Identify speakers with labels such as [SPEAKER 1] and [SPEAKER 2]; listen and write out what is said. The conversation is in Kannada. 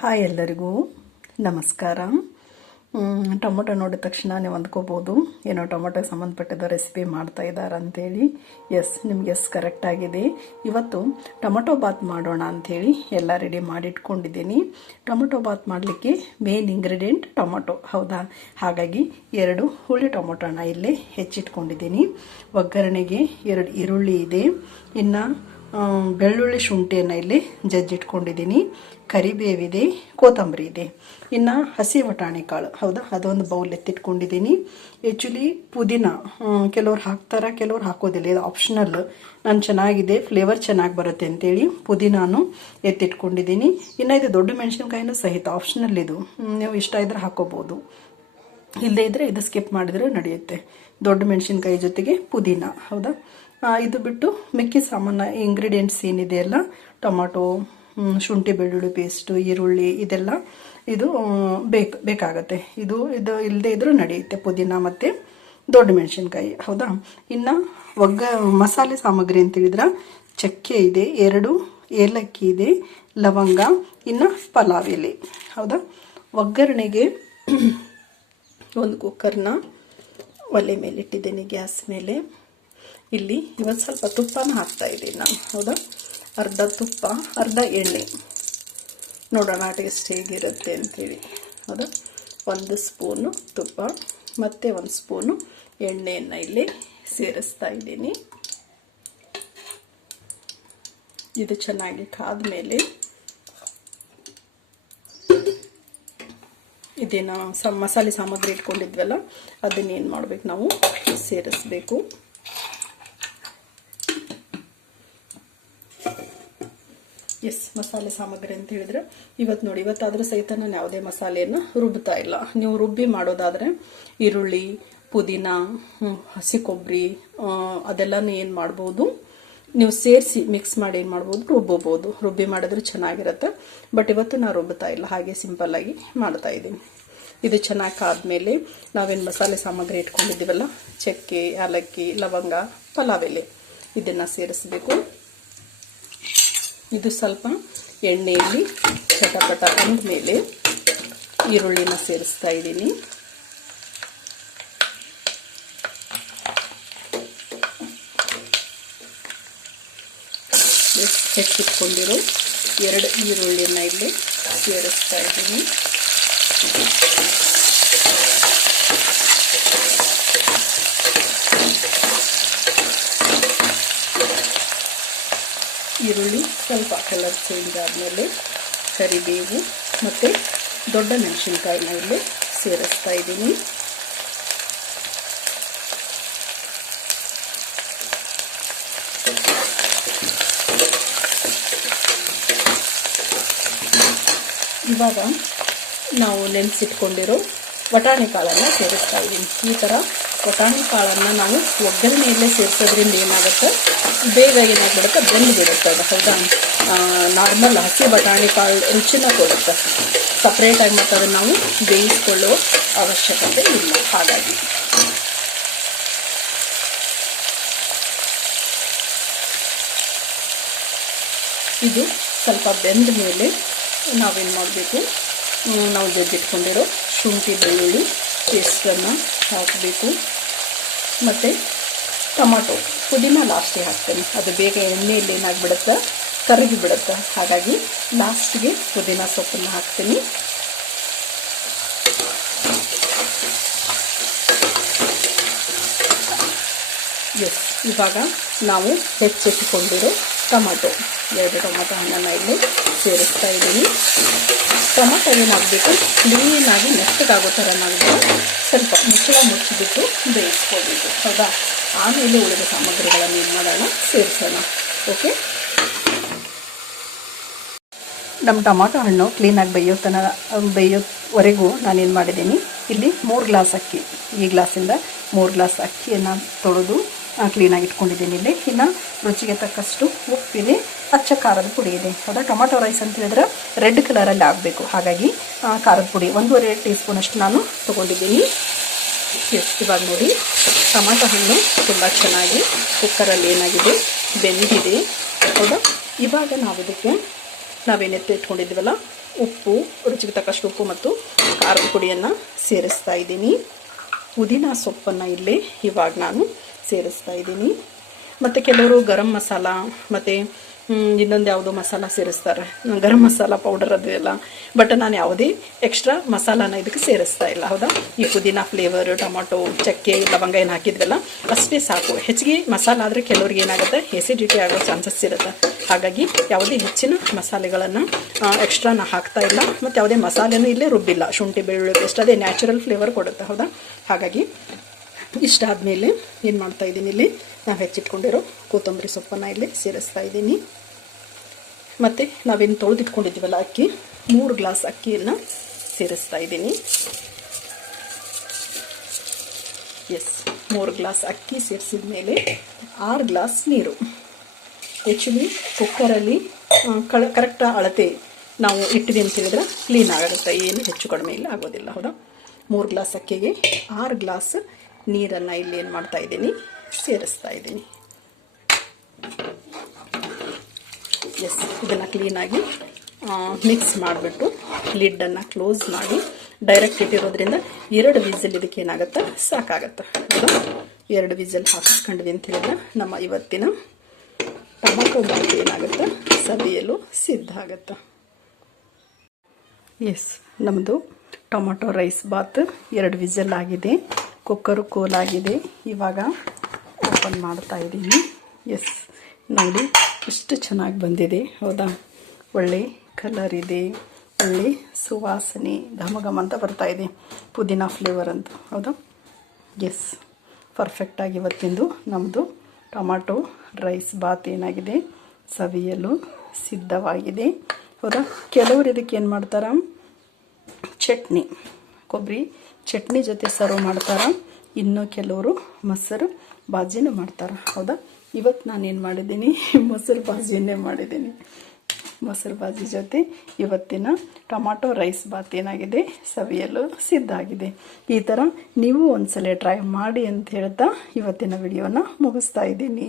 [SPEAKER 1] ಹಾಯ್ ಎಲ್ಲರಿಗೂ ನಮಸ್ಕಾರ. ಟೊಮೊಟೊ ನೋಡಿದ ತಕ್ಷಣ ನೀವು ಅಂದ್ಕೋಬೋದು. ಏನೋ ಟೊಮೊಟೊಗೆ ಸಂಬಂಧಪಟ್ಟಿದ್ದ ರೆಸಿಪಿ ಮಾಡ್ತಾ ಇದ್ದಾರೆ ಅಂಥೇಳಿ ಎಸ್ ನಿಮ್ಗೆ ಎಸ್ ಕರೆಕ್ಟ್ ಆಗಿದೆ. ಇವತ್ತು ಟೊಮೊಟೊ ಬಾತ್ ಮಾಡೋಣ ಅಂಥೇಳಿ ಎಲ್ಲ ರೆಡಿ ಮಾಡಿಟ್ಕೊಂಡಿದ್ದೀನಿ. ಟೊಮೊಟೊ ಬಾತ್ ಮಾಡಲಿಕ್ಕೆ ಮೇನ್ ಇಂಗ್ರೀಡಿಯೆಂಟ್ ಟೊಮೊಟೊ, ಹೌದಾ? ಹಾಗಾಗಿ ಎರಡು ಹುಳಿ ಟೊಮೊಟೊನ ಇಲ್ಲೇ ಹೆಚ್ಚಿಟ್ಕೊಂಡಿದ್ದೀನಿ. ಒಗ್ಗರಣೆಗೆ ಎರಡು ಈರುಳ್ಳಿ ಇದೆ. ಇನ್ನು ಬೆಳ್ಳುಳ್ಳಿ ಶುಂಠಿಯನ್ನು ಇಲ್ಲಿ ಜಜ್ಜಿಟ್ಕೊಂಡಿದ್ದೀನಿ. ಕರಿಬೇವಿದೆ, ಕೊತ್ತಂಬರಿ ಇದೆ. ಇನ್ನು ಹಸಿ ಬಟಾಣಿ ಕಾಳು. ಹೌದಾ? ಅದೊಂದು ಬೌಲ್ ಎತ್ತಿಟ್ಕೊಂಡಿದ್ದೀನಿ. ಆ್ಯಕ್ಚುಲಿ ಪುದೀನ ಕೆಲವ್ರು ಹಾಕ್ತಾರ, ಕೆಲವ್ರು ಹಾಕೋದಿಲ್ಲ. ಇದು ಆಪ್ಷನಲ್ ನಾನು ಚೆನ್ನಾಗಿದೆ ಫ್ಲೇವರ್ ಚೆನ್ನಾಗಿ ಬರುತ್ತೆ ಅಂತೇಳಿ ಪುದೀನಾನು ಎತ್ತಿಟ್ಕೊಂಡಿದ್ದೀನಿ. ಇನ್ನು ಇದು ದೊಡ್ಡ ಮೆಣಸಿನ್ಕಾಯಿನೂ ಸಹಿತ ಆಪ್ಷನಲ್ ಇದು. ನೀವು ಇಷ್ಟ ಇದ್ರೆ ಹಾಕೋಬೋದು. ಇಲ್ಲದೇ ಇದ್ದರೆ ಇದು ಸ್ಕಿಪ್ ಮಾಡಿದರೆ ನಡೆಯುತ್ತೆ. ದೊಡ್ಡ ಮೆಣಸಿನ್ಕಾಯಿ ಜೊತೆಗೆ ಪುದೀನ. ಹೌದಾ? ಇದು ಬಿಟ್ಟು ಮೆಕ್ಕೆ ಸಾಮಾನು ಇಂಗ್ರೀಡಿಯೆಂಟ್ಸ್ ಏನಿದೆ ಅಲ್ಲ ಟೊಮಾಟೊ ಶುಂಠಿ, ಬೆಳ್ಳುಳ್ಳಿ ಪೇಸ್ಟು ಈರುಳ್ಳಿ ಇದೆಲ್ಲ ಇದು ಬೇಕು, ಬೇಕಾಗತ್ತೆ. ಇದು ಇದು ಇಲ್ಲದೇ ಇದ್ರೂ ನಡೆಯುತ್ತೆ ಪುದೀನ ಮತ್ತು ದೊಡ್ಡ ಮೆಣಸಿನ್ಕಾಯಿ, ಹೌದಾ? ಇನ್ನು ಒಗ್ಗ, ಮಸಾಲೆ ಸಾಮಗ್ರಿ ಅಂತ ಹೇಳಿದ್ರೆ, ಚಕ್ಕೆ ಇದೆ, ಎರಡು, ಏಲಕ್ಕಿ ಇದೆ, ಲವಂಗ, ಇನ್ನು ಪಲಾವ್ ಎಲೆ, ಹೌದಾ? ಒಗ್ಗರಣೆಗೆ ಒಂದು ಕುಕ್ಕರ್ನ ಒಲೆ ಮೇಲೆ ಇಟ್ಟಿದ್ದೀನಿ ಗ್ಯಾಸ್ ಮೇಲೆ. ಇಲ್ಲಿ ಇವತ್ತು ಸ್ವಲ್ಪ ತುಪ್ಪನ ಹಾಕ್ತಾ ಇದ್ದೀನಿ ನಾನು. ಹೌದಾ? ಅರ್ಧ ತುಪ್ಪ, ಅರ್ಧ ಎಣ್ಣೆ. ನೋಡೋಣ ಟೇಸ್ಟ್ ಹೇಗಿರುತ್ತೆ ಅಂತೇಳಿ. ಹೌದಾ? ಒಂದು ಸ್ಪೂನು ತುಪ್ಪ, ಮತ್ತು ಒಂದು ಸ್ಪೂನು ಎಣ್ಣೆಯನ್ನು ಇಲ್ಲಿ ಸೇರಿಸ್ತಾ ಇದ್ದೀನಿ. ಇದು ಚೆನ್ನಾಗಿ ಕಾದ ಮೇಲೆ ಇದೇನು ಸ ಮಸಾಲೆ ಸಾಮಗ್ರಿ ಇಟ್ಕೊಂಡಿದ್ವಲ್ಲ, ಅದನ್ನೇನು ಮಾಡಬೇಕು ನಾವು? ಸೇರಿಸ್ಬೇಕು. ಎಸ್ ಮಸಾಲೆ ಸಾಮಗ್ರಿ ಅಂತ ಹೇಳಿದ್ರೆ. ಇವತ್ತು ನೋಡಿ, ಇವತ್ತಾದ್ರೂ ಸಹಿತ ನಾನು ಯಾವುದೇ ಮಸಾಲೆಯನ್ನು ರುಬ್ತಾ ಇಲ್ಲ. ನೀವು ರುಬ್ಬಿ ಮಾಡೋದಾದ್ರೆ ಈರುಳ್ಳಿ, ಪುದೀನ ಹಸಿ ಕೊಬ್ಬರಿ ಅದೆಲ್ಲನೂ ಏನು ಮಾಡ್ಬೋದು? ನೀವು ಸೇರಿಸಿ ಮಿಕ್ಸ್ ಮಾಡಿ ಏನು ಮಾಡ್ಬೋದು? ರುಬ್ಬೋಬೋದು ರುಬ್ಬಿ ಮಾಡಿದ್ರೆ ಚೆನ್ನಾಗಿರುತ್ತೆ. ಬಟ್ ಇವತ್ತು ನಾನು ರುಬ್ಬುತ್ತಾ ಇಲ್ಲ. ಹಾಗೆ ಸಿಂಪಲ್ ಆಗಿ ಮಾಡ್ತಾ ಇದ್ದೀನಿ. ಇದು ಚೆನ್ನಾಗಿ ಕಾದ್ಮೇಲೆ ನಾವೇನು ಮಸಾಲೆ ಸಾಮಗ್ರಿ ಇಟ್ಕೊಂಡಿದ್ದೀವಲ್ಲ? ಚಕ್ಕೆ, ಏಲಕ್ಕಿ, ಲವಂಗ, ಪಲಾವ್ ಎಲೆ. ಇದನ್ನು ಸೇರಿಸ್ಬೇಕು. ಇದು ಸ್ವಲ್ಪ ಎಣ್ಣೆಯಲ್ಲಿ ಚಟಪಟ ಅಂದಮೇಲೆ ಈರುಳ್ಳಿನ ಸೇರಿಸ್ತಾ ಇದ್ದೀನಿ. ಹೆಚ್ಚಿಟ್ಕೊಂಡಿರೋ. ಎರಡು ಈರುಳ್ಳಿನ ಇಲ್ಲಿ ಸೇರಿಸ್ತಾ ಇದ್ದೀನಿ. ಈರುಳ್ಳಿ ಸ್ವಲ್ಪ ಕಲರ್ ಚೇಂಜ್ ಆದಮೇಲೆ ಕರಿಬೇವು ಮತ್ತು ದೊಡ್ಡ ಮೆಣಸಿನ್ಕಾಯಿನ ಇಲ್ಲಿ ಸೇರಿಸ್ತಾ ಇದ್ದೀನಿ. ಇವಾಗ ನಾವು ನೆನೆಸಿಟ್ಕೊಂಡಿರೋ ಬಟಾಣಿ ಕಾಳನ್ನು ಸೇರಿಸ್ತಾ ಇದ್ದೀನಿ. ಈ ಥರ ವಟಾಣಿ ಕಾಳನ್ನು ನಾವು ಒಗ್ಗರಣೆಯಲ್ಲೇ ಸೇರಿಸೋದ್ರಿಂದ ಏನಾಗುತ್ತೆ? ಬೇಗ ಏನಾಗ್ಬಿಡುತ್ತೆ? ಬೆಂದು ಬಿಡುತ್ತೆ ಅದು, ಹೌದಾ? ನಾರ್ಮಲ್ ಹಸಿ ಬಟಾಣಿ ಕಾಳು ರುಚಿನ ಕೊಡುತ್ತೆ. ಸಪ್ರೇಟಾಗಿ ಮತ್ತು ಅದನ್ನು ನಾವು ಬೇಯಿಸ್ಕೊಳ್ಳೋ ಅವಶ್ಯಕತೆ ಇಲ್ಲ. ಹಾಗಾಗಿ. ಇದು ಸ್ವಲ್ಪ ಬೆಂದ ಮೇಲೆ ನಾವೇನು ಮಾಡಬೇಕು? ನಾವು ಜಜ್ಜಿಟ್ಕೊಂಡಿರೋ ಶುಂಠಿ ಬೆಳ್ಳುಳ್ಳಿ ಪೇಸ್ಟನ್ನು ಹಾಕಬೇಕು. ಮತ್ತು ಟೊಮಾಟೊ, ಪುದೀನ ಲಾಸ್ಟಿಗೆ ಹಾಕ್ತೇನೆ. ಅದು ಬೇಗ ಎಣ್ಣೆಯಲ್ಲಿ ಏನಾಗ್ಬಿಡುತ್ತೆ ಕರಗಿ ಬಿಡುತ್ತೆ ಹಾಗಾಗಿ ಲಾಸ್ಟಿಗೆ ಪುದೀನ ಸೊಪ್ಪನ್ನು ಹಾಕ್ತೀನಿ. ಎಸ್ ಇವಾಗ ನಾವು ಹೆಚ್ಚಿಟ್ಕೊಂಡಿರೋ ಟೊಮಾಟೊ. ಎರಡು ಟೊಮೊಟೊ ಹಣ್ಣನ್ನು ಇಲ್ಲಿ ಸೇರಿಸ್ತಾ ಇದ್ದೀನಿ. ಟೊಮಾಟೊ ಏನಾಗಬೇಕು ಕ್ಲೀನಾಗಿ ಮೆತ್ತಗಾಗೋ ಥರ ಮಾಡಬೇಕು ಸ್ವಲ್ಪ ಮುಚ್ಚಳ ಮುಚ್ಚಿಬಿಟ್ಟು ಬೇಯಿಸ್ಕೋಬೇಕು ಹೌದಾ? ಆಮೇಲೆ ಉಳಿದ ಸಾಮಗ್ರಿಗಳನ್ನು ಏನು ಮಾಡೋಣ? ಸೇರಿಸೋಣ. ಓಕೆ ನಮ್ಮ ಟೊಮಾಟೊ ಹಣ್ಣು ಕ್ಲೀನಾಗಿ ಬೇಯೋ ತನ, ಬೇಯೋವರೆಗೂ ನಾನೇನು ಮಾಡಿದ್ದೀನಿ, ಇಲ್ಲಿ ಮೂರು ಗ್ಲಾಸ್ ಅಕ್ಕಿ. ಈ ಗ್ಲಾಸಿಂದ ಮೂರು ಗ್ಲಾಸ್ ಅಕ್ಕಿಯನ್ನು ತೊಳೆದು ಕ್ಲೀನಾಗಿ ಇಟ್ಕೊಂಡಿದ್ದೀನಿ ಇಲ್ಲಿ. ಇನ್ನು ರುಚಿಗೆ ತಕ್ಕಷ್ಟು ಉಪ್ಪಿದೆ, ಅಚ್ಚ ಖಾರದ ಪುಡಿ ಇದೆ. ಹೌದಾ? ಟೊಮಾಟೊ ರೈಸ್ ಅಂತ ಹೇಳಿದ್ರೆ ರೆಡ್ ಕಲರಲ್ಲಿ ಆಗಬೇಕು. ಹಾಗಾಗಿ ಖಾರದ ಪುಡಿ. ಒಂದೂವರೆ ಟೀ ಸ್ಪೂನಷ್ಟು ನಾನು ತೊಗೊಂಡಿದ್ದೀನಿ. ಇವಾಗ ನೋಡಿ. ಟೊಮಾಟೊ ಹಣ್ಣು ತುಂಬ ಚೆನ್ನಾಗಿ ಕುಕ್ಕರಲ್ಲಿ ಏನಾಗಿದೆ? ಬೆಂದಿದೆ. ಹೌದಾ? ಇವಾಗ ನಾವು ಇದಕ್ಕೆ ನಾವೇನೆತ್ತ ಇಟ್ಕೊಂಡಿದ್ದೀವಲ್ಲ ಉಪ್ಪು, ರುಚಿಗೆ ತಕ್ಕಷ್ಟು ಉಪ್ಪು ಮತ್ತು ಖಾರದ ಪುಡಿಯನ್ನು ಸೇರಿಸ್ತಾ ಇದ್ದೀನಿ. ಪುದೀನ ಸೊಪ್ಪನ್ನು ಇಲ್ಲಿ ಇವಾಗ ನಾನು ಸೇರಿಸ್ತಾ ಇದ್ದೀನಿ. ಮತ್ತು ಕೆಲವರು ಗರಂ ಮಸಾಲ, ಮತ್ತು ಇನ್ನೊಂದು ಯಾವುದೋ ಮಸಾಲ ಸೇರಿಸ್ತಾರೆ. ಗರಂ ಮಸಾಲ ಪೌಡರ್ ಅದು ಎಲ್ಲ. ಬಟ್ ನಾನು ಯಾವುದೇ ಎಕ್ಸ್ಟ್ರಾ ಮಸಾಲಾನ ಇದಕ್ಕೆ ಸೇರಿಸ್ತಾ ಇಲ್ಲ, ಹೌದಾ? ಈ ಪುದೀನ ಫ್ಲೇವರ್ ಟೊಮೊಟೊ, ಚಕ್ಕೆ, ಲವಂಗ ಏನು ಹಾಕಿದ್ವಲ್ಲ, ಅಷ್ಟೇ ಸಾಕು. ಹೆಚ್ಚಿಗೆ ಮಸಾಲ ಆದರೆ ಕೆಲವ್ರಿಗೆ ಏನಾಗುತ್ತೆ? ಎಸಿಡಿಟಿ ಆಗೋ ಚಾನ್ಸಸ್ ಇರುತ್ತೆ. ಹಾಗಾಗಿ ಯಾವುದೇ ಹೆಚ್ಚಿನ ಮಸಾಲೆಗಳನ್ನು ಎಕ್ಸ್ಟ್ರಾ ನಾ ಹಾಕ್ತಾ ಇಲ್ಲ. ಮತ್ತು ಯಾವುದೇ ಮಸಾಲೆನೂ ಇಲ್ಲೇ ರುಬ್ಬಿಲ್ಲ. ಶುಂಠಿ ಬೆಳ್ಳುಳ್ಳಿ ಪೇಸ್ಟ್ ಅದೇ ನ್ಯಾಚುರಲ್ ಫ್ಲೇವರ್ ಕೊಡುತ್ತೆ, ಹೌದಾ? ಹಾಗಾಗಿ ಇಷ್ಟಾದಮೇಲೆ ಏನು ಮಾಡ್ತಾ ಇದ್ದೀನಿ ಇಲ್ಲಿ? ನಾವು ಹೆಚ್ಚಿಟ್ಕೊಂಡಿರೋ ಕೊತ್ತಂಬರಿ ಸೊಪ್ಪನ್ನು ಇಲ್ಲಿ ಸೇರಿಸ್ತಾ ಇದ್ದೀನಿ. ಮತ್ತು ನಾವೇನು ತೊಳೆದಿಟ್ಕೊಂಡಿದ್ದೀವಲ್ಲ ಅಕ್ಕಿ, ಮೂರು ಗ್ಲಾಸ್ ಅಕ್ಕಿಯನ್ನು ಸೇರಿಸ್ತಾ ಇದ್ದೀನಿ. ಎಸ್ ಮೂರು ಗ್ಲಾಸ್ ಅಕ್ಕಿ ಸೇರಿಸಿದ ಮೇಲೆ ಆರು ಗ್ಲಾಸ್ ನೀರು. ಆ್ಯಕ್ಚುಲಿ ಕುಕ್ಕರಲ್ಲಿ ಕಳ ಕರೆಕ್ಟ್ ಅಳತೆ ನಾವು ಇಟ್ಟಿದ್ದೀವಿ ಅಂತ ಹೇಳಿದ್ರೆ ಕ್ಲೀನ್ ಆಗುತ್ತೆ. ಏನು ಹೆಚ್ಚು ಕಡಿಮೆ ಇಲ್ಲ, ಆಗೋದಿಲ್ಲ, ಹೌದಾ? ಮೂರು ಗ್ಲಾಸ್ ಅಕ್ಕಿಗೆ ಆರು ಗ್ಲಾಸ್ ನೀರನ್ನು ಇಲ್ಲಿ ಏನು ಮಾಡ್ತಾ ಇದ್ದೀನಿ? ಸೇರಿಸ್ತಾ ಇದ್ದೀನಿ. ಎಸ್ ಇದನ್ನು ಕ್ಲೀನಾಗಿ ಮಿಕ್ಸ್ ಮಾಡಿಬಿಟ್ಟು ಲಿಡ್ಡನ್ನು ಕ್ಲೋಸ್ ಮಾಡಿ ಡೈರೆಕ್ಟ್ ಇಟ್ಟಿರೋದ್ರಿಂದ ಎರಡು ವಿಸಲ್ ಇದಕ್ಕೆ ಏನಾಗುತ್ತೆ? ಸಾಕಾಗತ್ತೆ? ಎರಡು ವಿಸಲ್ ಹಾಕಿಸ್ಕೊಂಡ್ವಿ ಅಂತ ಹೇಳಿದ್ರೆ ನಮ್ಮ ಇವತ್ತಿನ ಟೊಮೊಟೊ ಬಾತ್ ಏನಾಗುತ್ತೆ? ಸವಿಯಲು ಸಿದ್ಧ ಆಗುತ್ತೆ? ಎಸ್ ನಮ್ಮದು ಟೊಮೊಟೊ ರೈಸ್ ಬಾತ್ ಎರಡು ವಿಸಲ್ ಆಗಿದೆ. ಕುಕ್ಕರು ಕೂಲ್ ಆಗಿದೆ. ಇವಾಗ ಓಪನ್ ಮಾಡ್ತಾ ಇದ್ದೀನಿ. ಎಸ್ ನೋಡಿ, ಎಷ್ಟು ಚೆನ್ನಾಗಿ ಬಂದಿದೆ. ಹೌದಾ? ಒಳ್ಳೆ ಕಲರ್ ಇದೆ. ಒಳ್ಳೆ ಸುವಾಸನೆ ಘಮ ಘಮ ಅಂತ ಬರ್ತಾ ಇದೆ. ಪುದೀನ ಫ್ಲೇವರ್ ಅಂತ. ಹೌದಾ? ಎಸ್ ಪರ್ಫೆಕ್ಟಾಗಿ ಇವತ್ತಿಂದು ನಮ್ಮದು ಟೊಮಾಟೊ ರೈಸ್ ಬಾತ್ ಏನಾಗಿದೆ? ಸವಿಯಲು ಸಿದ್ಧವಾಗಿದೆ. ಹೌದಾ? ಕೆಲವರು ಇದಕ್ಕೆ ಏನು ಮಾಡ್ತಾರೆ? ಚಟ್ನಿ. ಕೊಬ್ಬರಿ ಚಟ್ನಿ ಜೊತೆ ಸರ್ವ್ ಮಾಡ್ತಾರೆ. ಇನ್ನು ಕೆಲವರು ಮೊಸರು ಬಾಜಿನೂ ಮಾಡ್ತಾರೆ. ಹೌದಾ? ಇವತ್ತು ನಾನೇನು ಮಾಡಿದ್ದೀನಿ? ಮೊಸರು ಬಾಜಿಯನ್ನೇ ಮಾಡಿದ್ದೀನಿ. ಮೊಸರು ಬಾಜಿ ಜೊತೆ ಇವತ್ತಿನ ಟೊಮಾಟೊ ರೈಸ್ ಬಾತ್ ಏನಾಗಿದೆ? ಸವಿಯಲು ಸಿದ್ಧ ಆಗಿದೆ. ಈ ಥರ ನೀವು ಒಂದ್ಸಲ ಟ್ರೈ ಮಾಡಿ ಅಂತ ಹೇಳ್ತಾ ಇವತ್ತಿನ ವಿಡಿಯೋನ ಮುಗಿಸ್ತಾ ಇದ್ದೀನಿ.